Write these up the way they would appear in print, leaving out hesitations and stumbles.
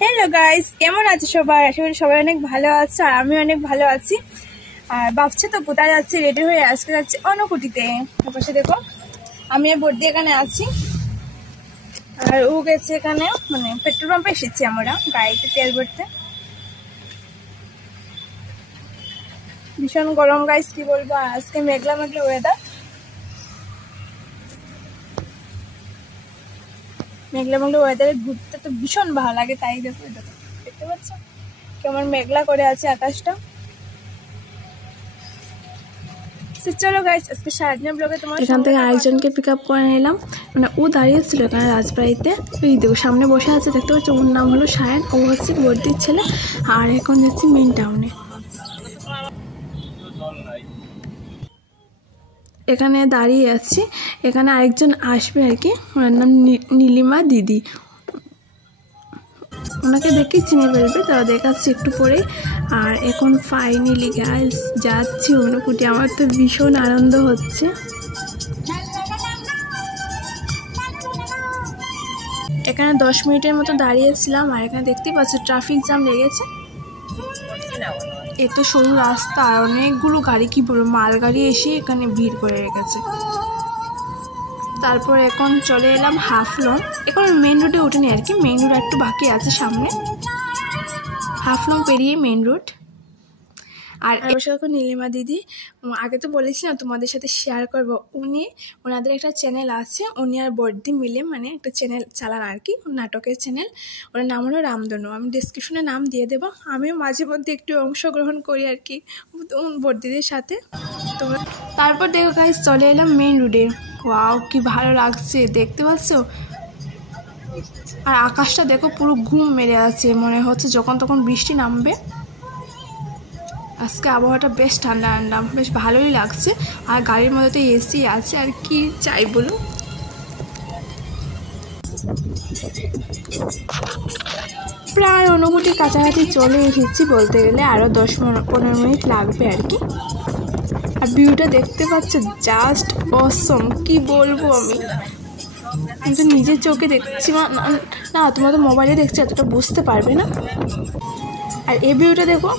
Hello guys, কেমন আছো সবাই? আশা করি সবাই অনেক ভালো আছে আর আমি অনেক ভালো আছি। আর ভাবছে তো কোথায় যাচ্ছে, রেডি হয়ে আজকে যাচ্ছে অনুকুটিতে। পাশে দেখো আমি আর বর্দি এখানে আছি আর ও গেছে এখানে, মানে পেট্রোল পাম্পে এসেছি আমরা গাড়িতে তেল ভরতে। ভীষণ গরম গাইস, কি বলবো, আর আজকে মেঘলা মেঘলা ওয়েদার। মেঘলা মেঘলা ওয়েদারে ঘুরতে তো ভীষণ ভালো লাগে, তাই দেখো দেখতে পাচ্ছ কেমন মেঘলা করে আছে আকাশটা। চলো গাইস, আজকে সারাদিনের ব্লগে তোমার এখান থেকে আরেকজনকে পিক আপ করে নিলাম। মানে ও দাঁড়িয়েছিল এখানে রাজবাড়িতে, ওই দেখো সামনে বসে আছে, দেখতে পাচ্ছ। ওর নাম হলো সায়ন, ও হচ্ছে বর্দির ছেলে। আর এখন যাচ্ছি মেন টাউনে। এখানে দাঁড়িয়ে আছি, এখানে আরেকজন আসবে আর কি, ওনার নাম নীলিমা দিদি। ওনাকে দেখেই চিনে ফেলবে, তো দেখাচ্ছি একটু পরে। আর এখন ফাইনালি গাইস যাচ্ছি অনুকুটি, আমার তো ভীষণ আনন্দ হচ্ছে। এখানে 10 মিনিটের মতো দাঁড়িয়েছিলাম, আর এখানে দেখতেই পাচ্ছি ট্রাফিক জ্যাম লেগেছে। এত সরু রাস্তা আর অনেকগুলো গাড়ি, কি বলবো, মালগাড়ি এসে এখানে ভিড় করে রেখেছে। তারপর এখন চলে এলাম হাফলং। এখন মেন রোডে ওঠেনি আর কি, মেন রোড একটু বাকি আছে সামনে, হাফলং পেরিয়ে মেন রোড। আর অবশ্য এখন নীলিমা দিদি, আগে তো বলেছিলাম তোমাদের সাথে শেয়ার করব, ওনাদের একটা চ্যানেল আছে, উনি আর বর্দি মিলে মানে একটা চ্যানেল চালান আর কি, নাটকের চ্যানেল। ওনার নাম হলো রামধনু, আমি ডিসক্রিপশনে নাম দিয়ে দেবো। আমিও মাঝে মধ্যে একটু অংশগ্রহণ করি আর কি বর্দিদের সাথে। তো তারপর দেখো গাইস চলে এলাম মেন রোডে। ওয়াও, কি ভালো লাগছে, দেখতে পাচ্ছ? আর আকাশটা দেখো পুরো ঘুম মেরে আছে, মনে হচ্ছে যখন তখন বৃষ্টি নামবে। আজকে আবহাওয়াটা বেশ ঠান্ডা ঠান্ডা, বেশ ভালোই লাগছে। আর গাড়ির মধ্যে তো এসি আছে, আর কি চাই বলো। প্রায় অনুভূতির কাছাকাছি চলে এসেছি বলতে গেলে, আরও 10-15 মিনিট লাগবে আর কি। আর ভিউটা দেখতে পাচ্ছ, জাস্ট অসম, কি বলবো আমি। কিন্তু নিজের চোখে দেখছি না, তোমরা তো মোবাইলে দেখছি, এতটা বুঝতে পারবে না। আর এই ভিউটা দেখো,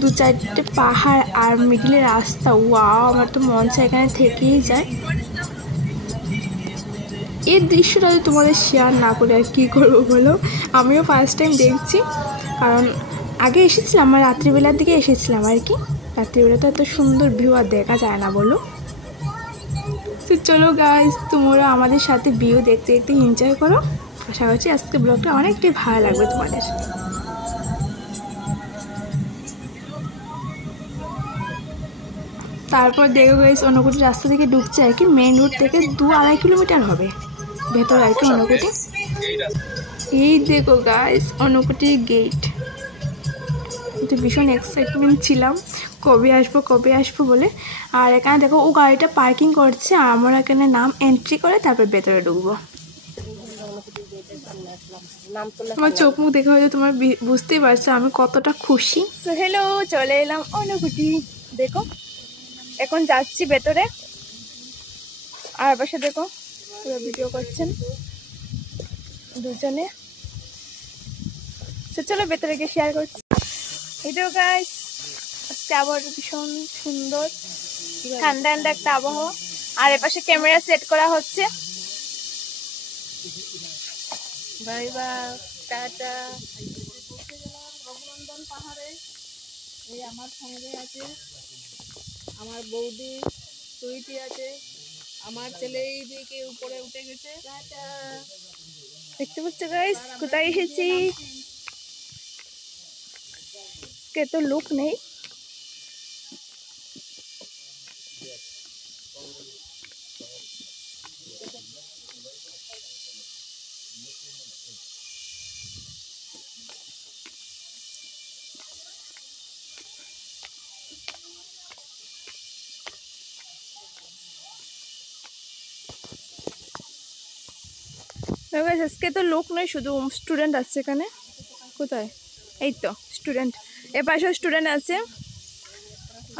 2-4টে পাহাড় আর মিডিলে রাস্তা। ওয়াও, আমার তো মন চায় এখানে থেকেই যায়। এই দৃশ্যটা যদি তোমাদের শেয়ার না করে আর কী করবো বলো। আমিও ফার্স্ট টাইম দেখছি, কারণ আগে এসেছিলাম, আমার রাত্রিবেলার দিকে এসেছিলাম আর কি। রাত্রিবেলাতে এত সুন্দর ভিউ আর দেখা যায় না বলো। তো চলো গাইস, তোমরা আমাদের সাথে ভিউ দেখতে দেখতে এনজয় করো। আশা করছি আজকে ব্লগটা অনেকটাই ভালো লাগবে তোমাদের। তারপর দেখো গাইস, অনুকুটি রাস্তা থেকে ঢুকছে আর কি, মেন রোড থেকে 2-2.5 কিলোমিটার হবে ভেতর আর কি অনুকুটি। এই দেখো গাইস অনুকুটির গেট। তো ভীষণ এক্সাইটমেন্ট ছিলাম কবে আসবো বলে। আর এখানে দেখো ও গাড়িটা পার্কিং করছে, আর আমরা এখানে নাম এন্ট্রি করে তারপর ভেতরে ঢুকবো। তোমার চোখ মুখ দেখে হয়তো তোমার বুঝতেই পারছো আমি কতটা খুশি। সো হ্যালো, চলে এলাম অনুকুটি, দেখো এখন যাচ্ছি ভেতরে। আর পাশে দেখো পুরো ভিডিও করছেন দুজনে। চলো ভেতরে গিয়ে শেয়ার করছি। এটাও গাইস, আজকে আবহাওয়াটা ভীষণ সুন্দর, ঠান্ডা ঠান্ডা একটা আবহাওয়া। আর এপাশে ক্যামেরা সেট করা হচ্ছে। Bye bye, tata. রঘুনন্দন পাহাড়ে এই আমার সঙ্গে আছে আমার বৌদি, সুইটি আছে, আমার ছেলে এই দিকে উপরে উঠে গেছে। টাটা। দেখতে পাচ্ছ গাইস কোথায় এসেছি? আজকে তো লোক নেই। আজকে তো লোক নয়, শুধু স্টুডেন্ট আছে এখানে। কোথায়? এই তো স্টুডেন্ট, এপাশেও স্টুডেন্ট আছে।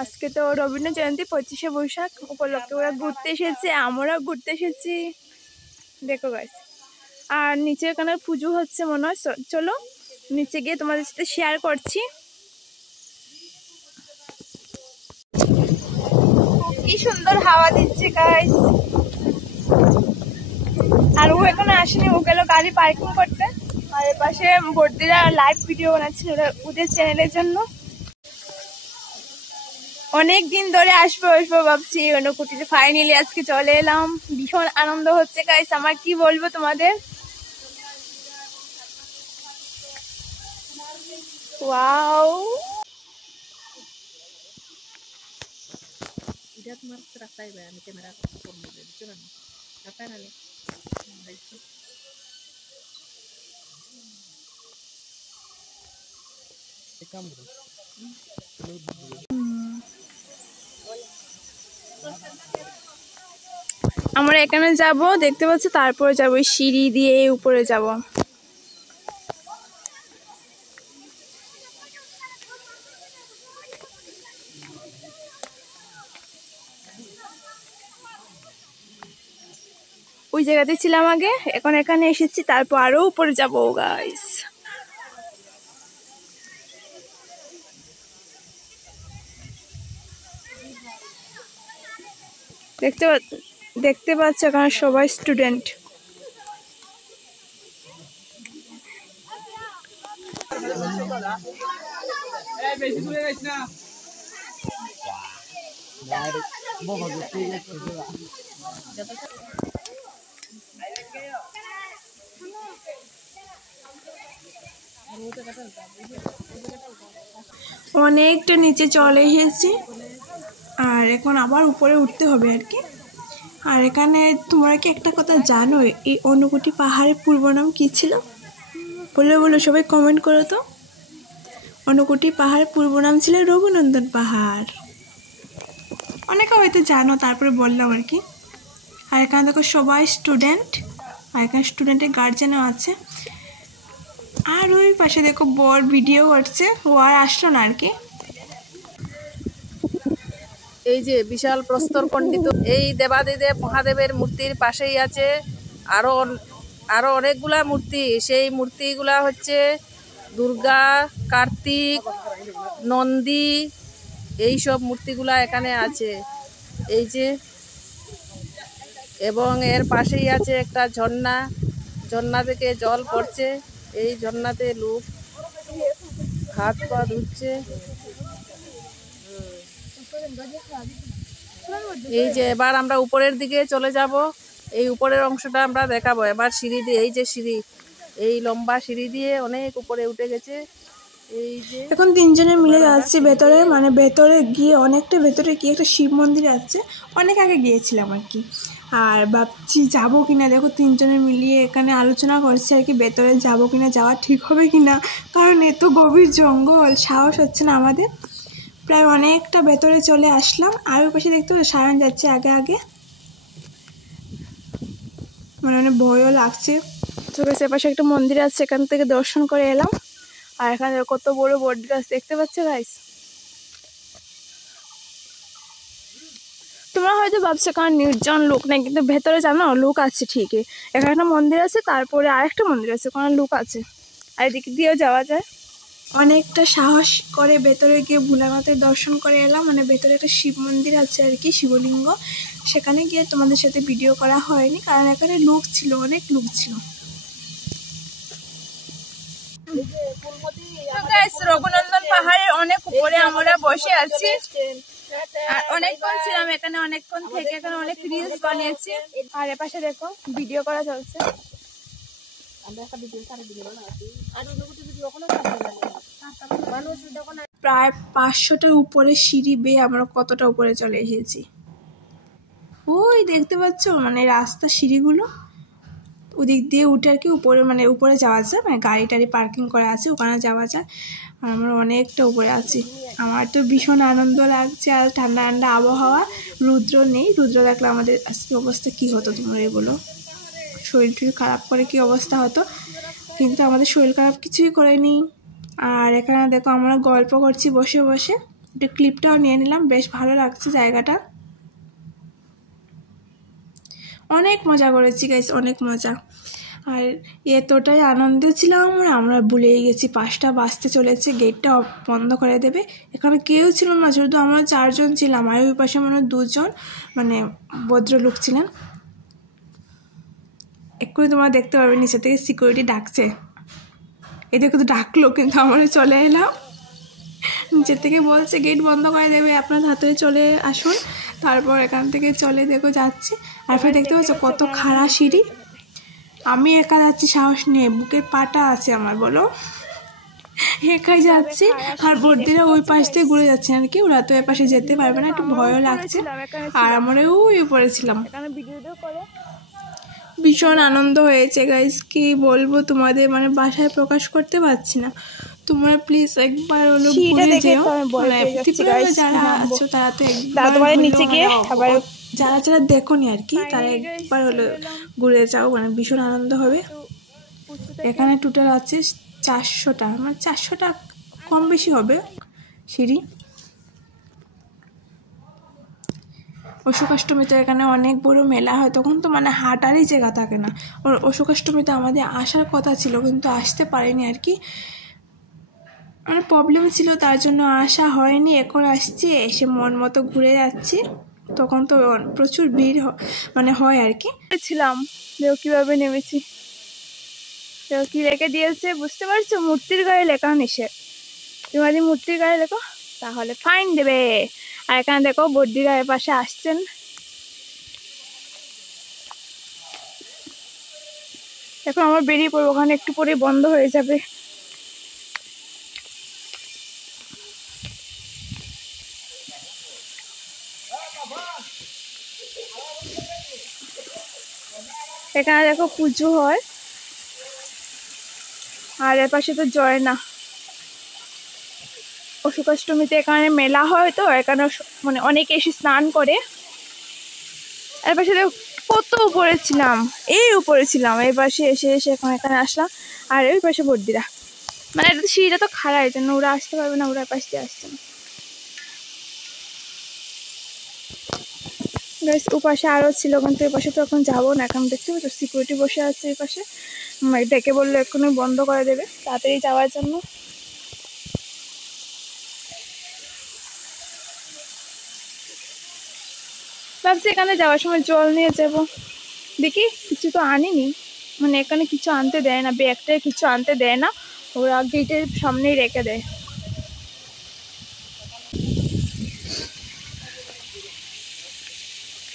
আজকে তো রবীন্দ্র জয়ন্তী, 25শে বৈশাখ উপলক্ষে ওরা ঘুরতে এসেছে, আমরাও ঘুরতে এসেছি। দেখো গাইস, আর নিচে এখানে পুজো হচ্ছে মনে হয়। চলো নিচে গিয়ে তোমাদের সাথে শেয়ার করছি। কি সুন্দর হাওয়া দিচ্ছে গাইস। আর ও এখনো আসেনি, ও গেল গাড়ি পার্কিং করতে। আর এর পাশে বর্দিরা লাইভ ভিডিও বানাচ্ছিল ওদের চ্যানেলের জন্য। অনেক দিন ধরে আসবো ভাবছি অনুকুটিতে, ফাইনালি আজকে চলে এলাম। ভীষণ আনন্দ হচ্ছে গাইস, আমার কি বলবো তোমাদের। ওয়াও, আমরা এখানে যাব, দেখতে পাচ্ছি, তারপরে যাবো সিঁড়ি দিয়ে উপরে যাব। ওই জায়গাতে ছিলাম আগে, এখন এখানে এসেছি, তারপর আরো উপরে যাব গাইস। দেখতে পাচ্ছ এখানে সবাই স্টুডেন্ট। অনেকটা নিচে চলে এসেছি, আর এখন আবার উপরে উঠতে হবে আর কি। আর এখানে তোমরা কি একটা কথা জানো, এই অনুকুটি পাহাড়ের পূর্ব নাম কি ছিল? বলো সবাই কমেন্ট করো তো। অনুকুটি পাহাড়ের পূর্ব নাম ছিল রঘুনন্দন পাহাড়। অনেকে হয়তো জানো, তারপরে বললাম আর কি। আর এখানে দেখো সবাই স্টুডেন্ট, আর এখানে স্টুডেন্টের গার্জেনও আছে। আর ওই পাশে দেখো বড় ভিডিও করছে, ও আর আসলো না আর কি। এই যে বিশাল প্রস্তর খণ্ডিত এই দেবাদিদেব মহাদেবের মূর্তির পাশেই আছে আরো অনেকগুলা মূর্তি। সেই মূর্তিগুলা হচ্ছে দুর্গা, কার্তিক, নন্দী, এই সব মূর্তিগুলা এখানে আছে। এই যে, এবং এর পাশেই আছে একটা ঝর্ণা, ঝর্ণা থেকে জল পড়ছে। এই ঝর্ণাতে লোক হাত পা ধুচ্ছে। এই যে এবার আমরা উপরের দিকে চলে যাব, এই উপরের অংশটা আমরা দেখাবো এবার। সিঁড়ি দিয়ে, এই যে সিঁড়ি, এই লম্বা সিঁড়ি দিয়ে অনেক উপরে উঠে গেছে। এই যে এখন তিনজনে মিলে যাচ্ছি ভেতরে, মানে ভেতরে গিয়ে অনেকটা ভেতরে গিয়ে একটা শিব মন্দির আছে, অনেক আগে গিয়েছিলাম আর কি। আর ভাবছি যাবো কিনা, দেখো তিনজনে মিলিয়ে এখানে আলোচনা করছে আর কি, ভেতরে যাবো কিনা, যাওয়া ঠিক হবে কিনা, কারণ এত গভীর জঙ্গল, সাহস হচ্ছে না আমাদের। প্রায় অনেকটা ভেতরে চলে আসলাম। আর ওই পাশে দেখতে সায়ন যাচ্ছে আগে আগে, মানে অনেক ভয়ও লাগছে। তো সে পাশে একটা মন্দির আছে, এখান থেকে দর্শন করে এলাম। আর এখানে কত বড় বট গাছ দেখতে পাচ্ছ গাইস। তোমরা হয়তো ভাবছো কারণ নির্জন লোক নেই, কিন্তু ভেতরে জানো লোক আছে ঠিকই। এখানে একটা মন্দির আছে, তারপরে আরেকটা মন্দির আছে, ওখানে লোক আছে, আর এদিক দিয়েও যাওয়া যায়। অনেকটা সাহস করে ভেতরে গিয়ে ভোলানাথের দর্শন করে এলাম। মানে ভেতরে একটা শিব মন্দির আছে আর কি, শিবলিঙ্গ। সেখানে গিয়ে তোমাদের সাথে ভিডিও করা হয়নি, কারণ এখানে লোক ছিল, অনেক লোক ছিল। রঘুনন্দন পাহাড়ের অনেক উপরে আমরা বসে আছি, আর অনেকক্ষণ ছিলাম এখানে, অনেকক্ষণ থেকে এখানে অনেক রিলস বানিয়েছি। আর এপাশে দেখো ভিডিও করা চলছে। প্রায় 500টার উপরে সিঁড়ি বেয়ে আমরা কতটা উপরে চলে এসেছি। ওই দেখতে পাচ্ছ, মানে রাস্তা সিঁড়িগুলো ওদিক দিয়ে উঠে আর কি উপরে, মানে উপরে যাওয়া যায়, মানে গাড়ি টাড়ি পার্কিং করা আছে, ওখানে যাওয়া যায়। আর আমরা অনেকটা উপরে আছি। আমার তো ভীষণ আনন্দ লাগছে, আর ঠান্ডা ঠান্ডা আবহাওয়া। রুদ্র নেই, রুদ্র দেখলে আমাদের আজকে অবস্থা কী হতো তোমরা বলো। শরীর টরীর খারাপ করে কী অবস্থা হতো, কিন্তু আমাদের শরীর খারাপ কিছুই করেনি। আর এখানে দেখো আমরা গল্প করছি বসে বসে, একটু ক্লিপটাও নিয়ে নিলাম, বেশ ভালো লাগছে জায়গাটা। অনেক মজা করেছি গাইস, অনেক মজা। আর এতটাই আনন্দে ছিলাম আমরা ভুলেই গেছি 5টা বাজতে চলেছে, গেটটা বন্ধ করে দেবে। এখানে কেউ ছিল না, শুধু আমরা 4 জন ছিলাম, আর ওই পাশে মনে হয় 2 জন মানে ভদ্রলোক ছিলেন। এক্ষুনি তোমরা দেখতে পারবে নিচে থেকে সিকিউরিটি ডাকছে, এদেরকে তো ডাকলো, কিন্তু আমরা চলে এলাম। নিচে থেকে বলছে গেট বন্ধ করে দেবে, আপনার হাতে চলে আসুন। তারপর এখান থেকে চলে দেখো যাচ্ছি। আর ফের দেখতে পাচ্ছ কত খাড়া সিঁড়ি। আমি একা যাচ্ছি সাহস নিয়ে, বুকের পাটা আছে আমার, বলো, একাই যাচ্ছি। আর বর্দিরা ওই পাশ দিয়ে ঘুরে যাচ্ছে আর কি, ওরা তো এ পাশে যেতে পারবে না, একটু ভয়ও লাগছে। আর আমরা ওই উপরে ছিলাম। ভীষণ আনন্দ হয়েছে গাইস, কি বলবো তোমাদের, মানে বাসায় প্রকাশ করতে পারছি না। তোমরা প্লিজ একবার হলো ঘুরে যেও, মানে ত্রিপুরায় যারা আছো তারা তো একবার নিচে গিয়ে আবার যারা যারা দেখোনি আর কি, তারা একবার হলো ঘুরে যাও, মানে ভীষণ আনন্দ হবে। এখানে টোটাল আছে 400টা, মানে 400টা কম বেশি হবে সিঁড়ি। অশোকাষ্টমীতে এখানে অনেক বড় মেলা হয়, তখন তো মানে হাঁটারই জায়গা থাকে না। অশোকাষ্টমীতে আমাদের আসার কথা ছিল, কিন্তু আসতে পারিনি আর কি, মানে প্রবলেম ছিল, তার জন্য আসা হয়নি। এখন আসছি, এসে মন মতো ঘুরে যাচ্ছি। তখন তো প্রচুর ভিড় মানে হয় আর কি। ছিলাম দেখো কিভাবে নেমেছি, দেখো কি লেখে দিয়েছে বুঝতে পারছো, মূর্তির গায়ে লেখা নিষেধ। তুমি যদি মূর্তির গায়ে লেখো তাহলে ফাইন দেবে। আর এখানে দেখো বর্দিরা এর পাশে আসছেন। এখন আমার বেরিয়ে পড়বো, ওখানে একটু পরে বন্ধ হয়ে যাবে। এখানে দেখো পুজো হয়, আর এর পাশে তো জয় না। অশোকাষ্টমীতে এখানে মেলা হয়, তো এখানে মানে অনেকে এসে স্নান করে। এর পাশে দেখো কত উপরে ছিলাম, এই উপরে ছিলাম, এই পাশে এসে এখন এখানে আসলাম। আর ওই পাশে বর্দিরা, মানে এটা তো সিঁড়িটা তো খাড়া, এই জন্য ওরা আসতে পারবে না, ওরা পাশ দিয়ে আসছে না। ওপাশে আরো ছিল, কিন্তু এই পাশে তো এখন যাবো না। এখন দেখতে পাচ্ছ সিকিউরিটি বসে আছে এই পাশে, ডেকে বললো এক্ষুনি বন্ধ করে দেবে তাড়াতাড়ি যাওয়ার জন্য। ভাবছি এখানে যাওয়ার সময় জল নিয়ে যাব, দেখি কিছু তো আনিনি, মানে এখানে কিছু আনতে দেয় না, ব্যাগটায় কিছু আনতে দেয় না, ওরা গেটের সামনেই রেখে দেয়।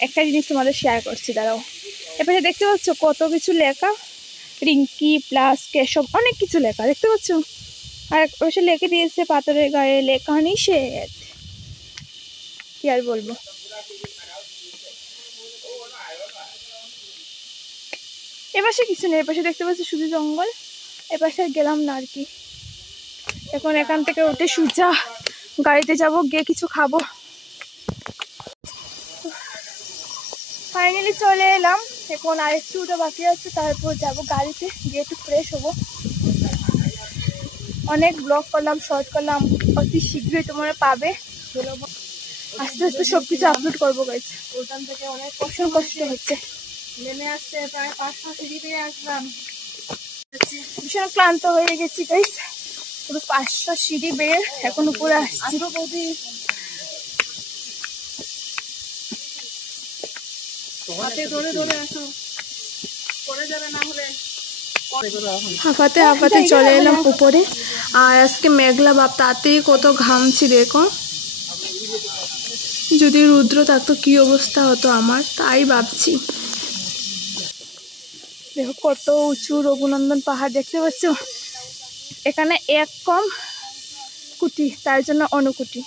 একটা জিনিস তোমাদের শেয়ার করছি, দাঁড়াও। এপাশে দেখতে পাচ্ছ কত কিছু লেখা, রিঙ্কি প্লাস কেশব, অনেক কিছু লেখা দেখতে পাচ্ছ। আর এপাশে লেখে দিয়েছে পাথরের গায়ে লেখা নিষেধ, কি আর বলবো। এপাশে কিছু নেই, এপাশে দেখতে পাচ্ছি শুধু জঙ্গল। এপাশে গেলাম না আর কি। এখন এখান থেকে উঠে সোজা গাড়িতে যাব, গিয়ে কিছু খাবো। ফাইনালি চলে এলাম, এখন আরেকটু ওটা বাকি আছে, তারপর যাব গাড়িতে, গিয়ে একটু ফ্রেশ হবো। অনেক ব্লগ করলাম, শর্ট করলাম, অতি শীঘ্রই তোমরা পাবে। আস্তে আস্তে সবকিছু আপলোড করবো গাইস। ওখান থেকে অনেক কষ্ট হচ্ছে, নেমে আসতে প্রায় 500 সিঁড়ি দিয়ে আসলাম, ভীষণ ক্লান্ত হয়ে গেছি গাইস। পুরো 500 সিঁড়ি বেয়ে এখন উপরে আসছি। হাঁপাতে হাঁপাতে চলে এলাম উপরে। আর আজকে মেঘলা ভাব, তাতেই কত ঘামছি দেখো। যদি রুদ্র থাকতো কি অবস্থা হতো আমার, তাই ভাবছি। দেখো কত উঁচু রঘুনন্দন পাহাড় দেখতে পাচ্ছ। এখানে এক কম কুটি, তার জন্য অনুকুটি।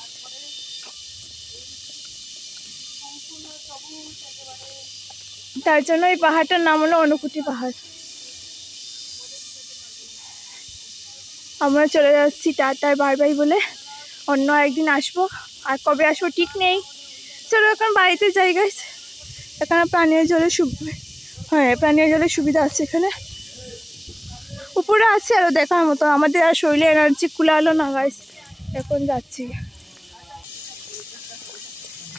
তার জন্য এই পাহাড়টার নাম হলো অনুকুটি পাহাড়। আমরা চলে যাচ্ছি টাটা বাই বাই বলে, অন্য একদিন আসবো, আর কবে আসবো ঠিক নেই। চলো এখন বাড়িতে যাই গাইস। এখানে পানীয় জলের সুবিধা আছে এখানে, উপরে আছে আরো দেখার মতো। আমাদের আর শরীরে এনার্জি কুলালো না গাইস, এখন যাচ্ছি।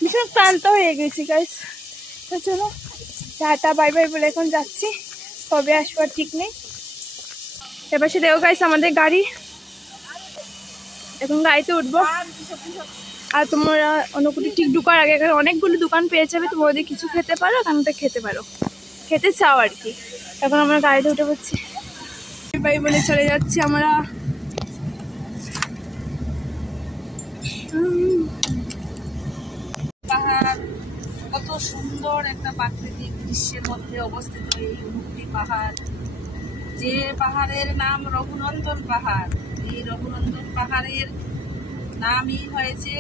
ভীষণ ক্লান্ত হয়ে গেছি গাইস, তো চলো টাটা বাই বাই বলে এখন যাচ্ছি। কবে আসবো আর ঠিক নেই। এবার সে দেখো গাইস আমাদের গাড়ি, এখন গাড়িতে উঠবো। আর তোমরা অনুকুটি ঠিক ঢুকার আগে এখানে অনেকগুলো দোকান পেয়ে যাবে, তোমরা যদি কিছু খেতে পারো এখান থেকে খেতে পারো, খেতে চাও আর কি। এখন আমরা গাড়িতে উঠে পড়ছি, ভাই বলে চলে যাচ্ছি আমরা। পাহাড় কত সুন্দর একটা প্রাকৃতিক দৃশ্যের মধ্যে অবস্থিত এই অনুকুটি পাহাড়, যে পাহাড়ের নাম রঘুনন্দন পাহাড়। এই রঘুনন্দন পাহাড়ের নামই হয়েছে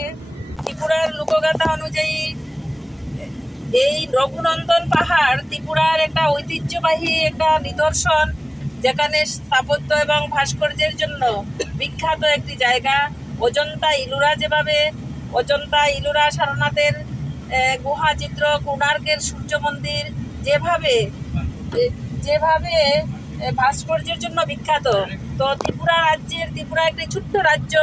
ত্রিপুরার লোকগাথা অনুযায়ী। এই রঘুনন্দন পাহাড় ত্রিপুরার একটা ঐতিহ্যবাহী একটা নিদর্শন, যেখানে স্থাপত্য এবং ভাস্কর্যের জন্য বিখ্যাত একটি জায়গা। অজন্তা ইলোরা, যেভাবে অজন্তা ইলোরা সারনাথের গুহা চিত্র, কোণার্কের সূর্য মন্দির যেভাবে ভাস্কর্যের জন্য বিখ্যাত, তো ত্রিপুরা রাজ্যের, ত্রিপুরা একটি ছোট্ট রাজ্য,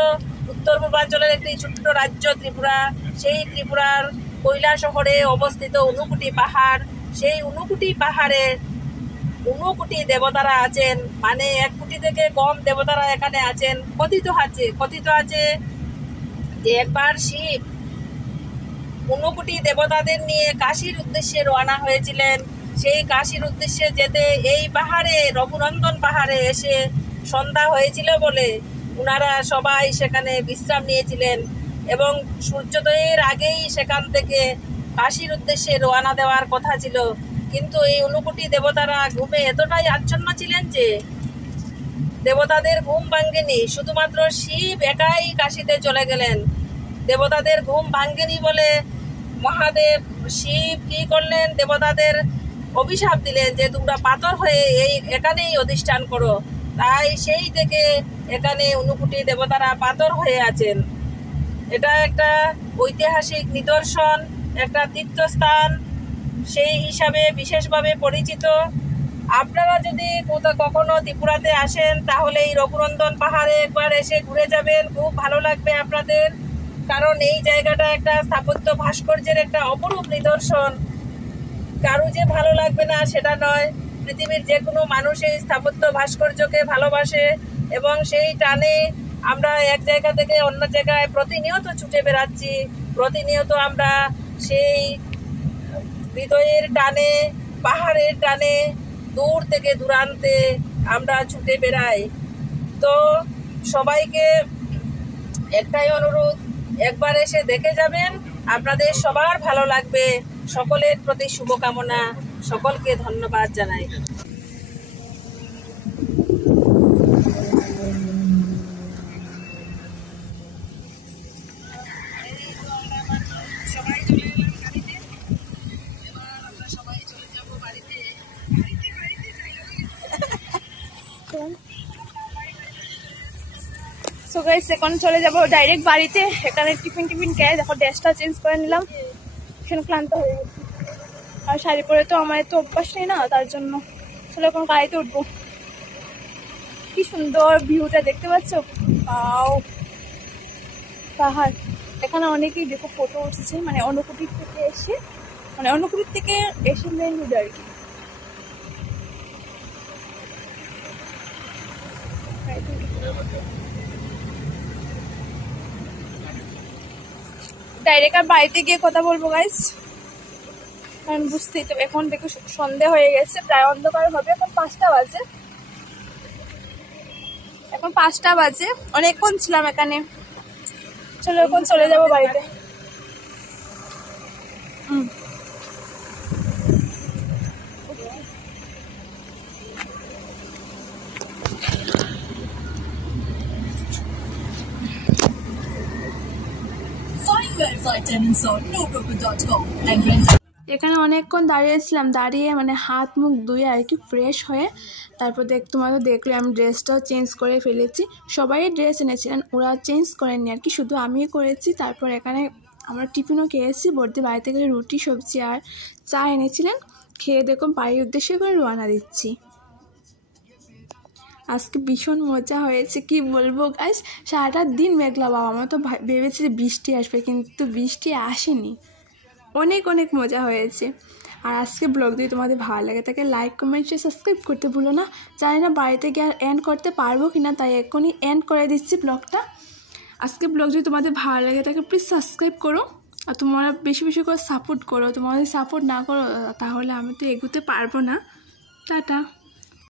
উত্তর পূর্বাঞ্চলের একটি ছোট্ট রাজ্য ত্রিপুরা। সেই ত্রিপুরার কৈলাসহরে অবস্থিত অনুকুটি পাহাড়। সেই অনুকুটি পাহাড়ে 90 দেবতারা আছেন, মানে 1 কোটি থেকে কম দেবতারা এখানে আছেন। কথিত আছে যে একবার শিব 90 দেবতাদের নিয়ে কাশীর উদ্দেশ্যে রওনা হয়েছিলেন। সেই কাশীর উদ্দেশ্যে যেতে এই পাহাড়ে, রঘুনন্দন পাহাড়ে এসে সন্ধ্যা হয়েছিল বলে ওনারা সবাই সেখানে বিশ্রাম নিয়েছিলেন, এবং সূর্যোদয়ের আগেই সেখান থেকে কাশীর উদ্দেশ্যে রওনা দেওয়ার কথা ছিল। কিন্তু এই 90 দেবতারা ঘুমে এতটাই আচ্ছন্ন ছিলেন যে দেবতাদের ঘুম ভাঙ্গেনি, শুধুমাত্র শিব একাই কাশীতে চলে গেলেন। দেবতাদের ঘুম ভাঙ্গেনি বলে মহাদেব শিব কি করলেন, দেবতাদের অভিশাপ দিলেন যে তোমরা পাথর হয়ে এখানেই অধিষ্ঠান করো। তাই সেই থেকে এখানে 90 দেবতারা পাথর হয়ে আছেন। এটা একটা ঐতিহাসিক নিদর্শন, একটা তীর্থস্থান, সেই হিসাবে বিশেষভাবে পরিচিত। আপনারা যদি কখনো ত্রিপুরাতে আসেন তাহলে এই রঘুনন্দন পাহাড়ে একবার এসে ঘুরে যাবেন, খুব ভালো লাগবে আপনাদের। কারণ এই জায়গাটা একটা স্থাপত্য ভাস্কর্যের একটা অপরূপ নিদর্শন। কারো যে ভালো লাগবে না সেটা নয়, পৃথিবীর যে কোনো মানুষ এই স্থাপত্য ভাস্কর্যকে ভালোবাসে, এবং সেই টানে আমরা এক জায়গা থেকে অন্য জায়গায় প্রতিনিয়ত ছুটে বেড়াচ্ছি। প্রতিনিয়ত আমরা সেই হৃদয়ের টানে, পাহাড়ের টানে, দূর থেকে দূরান্তে আমরা ছুটে বেড়াই। তো সবাইকে একটাই অনুরোধ, একবার এসে দেখে যাবেন, আপনাদের সবার ভালো লাগবে। সকলের প্রতি শুভকামনা, সকলকে ধন্যবাদ জানাই। সো গাইস এখন চলে যাবো ডাইরেক্ট বাড়িতে। এখানে টিফিন খেয়ে দেখো ড্রেসটা চেঞ্জ করে নিলাম, ভীষণ ক্লান্ত হয়ে গেছি। আর শাড়ি পরে তো আমার তো অভ্যাস নেই না, তার জন্য চলো এখন গাড়িতে উঠবো। কি সুন্দর ভিউটা দেখতে পাচ্ছ, পাহাড়। এখানে অনেকেই দেখো ফটো উঠছে, মানে অনুকুটির থেকে এসে, মেন রোড আর কি। ডাইরেক্ট আর বাড়িতে গিয়ে কথা বলবো গাইস, কারণ বুঝতেই তো এখন দেখো সন্ধ্যা হয়ে গেছে, প্রায় অন্ধকার হবে। এখন 5টা বাজে, অনেকক্ষণ ছিলাম এখানে। চলো এখন চলে যাবো বাড়িতে। এখানে অনেকক্ষণ দাঁড়িয়েছিলাম, দাঁড়িয়ে মানে হাত মুখ ধুয়ে আর কি ফ্রেশ হয়ে তারপর তোমরা দেখলে আমি ড্রেসটাও চেঞ্জ করে ফেলেছি। সবাই ড্রেস এনেছিলেন, ওরা চেঞ্জ করেননি আর কি, শুধু আমিই করেছি। তারপর এখানে আমরা টিফিনও খেয়েছি, বর্দি বাড়ি থেকে রুটি সবজি আর চা এনেছিলেন। খেয়ে দেখুন বাড়ির উদ্দেশ্যে করে রওনা দিচ্ছি। আজকে ভীষণ মজা হয়েছে, কি বলবো গাইস, সারাটা দিন মেঘলা। বাবা আমরা তো ভেবেছি যে বৃষ্টি আসবে, কিন্তু বৃষ্টি আসেনি। অনেক মজা হয়েছে। আর আজকে ব্লগ যদি তোমাদের ভালো লাগে তাকে লাইক কমেন্ট শেয়ার সাবস্ক্রাইব করতে ভুলো না। জানি না বাড়িতে গিয়ে আর এন্ড করতে পারবো কি না, তাই এখনই এন্ড করে দিচ্ছি ব্লগটা। আজকে ব্লগ যদি তোমাদের ভালো লাগে তাকে প্লিজ সাবস্ক্রাইব করো আর তোমরা বেশি বেশি করে সাপোর্ট করো। তোমাদের সাপোর্ট না করো তাহলে আমি তো এগোতে পারবো না। টাটা।